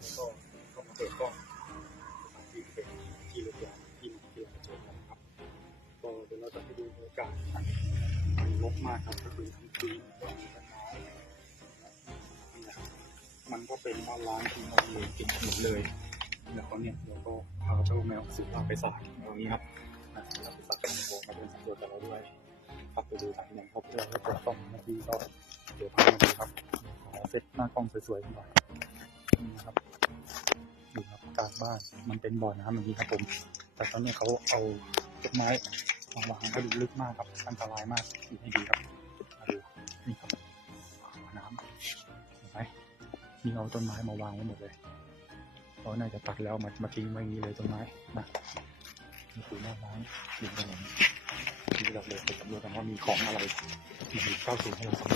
แล้วก็เข้ามาเปิดกล้องที่เป็นที่รถยนต์ที่มาที่เราเจอกันนะครับก็เดี๋ยวเราจะไปดูบรรยากาศมันรกมากครับก็คือทั้งปีนก็มีต้นไม้นี่นะครับมันก็เป็นบ้านล้างที่เราเลยเก็บหมดเลยแล้วก็เนี่ยเราก็พาเจ้าแมวสุภาพไปสาดตรงนี้ครับนะเราไปสาดกันโบมาเป็นสำรวจกับเราด้วยครับไปดูทางอย่างครบเราก็เปิดกล้องนาทีก็เดี๋ยวพามาดูครับขอเซตหน้ากล้องสวยๆหน่อย ดูครับกลางบ้านมันเป็นบ่อน้ำอย่างนี้ครับผม แต่ตอนนี้เขาเอาต้นไม้มาวางก็ดูลึกมากครับอันตรายมากดูให้ดีครับมาดูนี่ครับน้ำเห็นไหมนี่เอาต้นไม้มาวางไว้หมดเลยเพราน่าจะตัดแล้วมามาทิ้งไว้อย่างนี้เลยต้นไม้นะนี่คือหน้าร้านริมถนนที่เราเลยไปสำรวจกันว่ามีของอะไรมีเก้าสูงให้เรา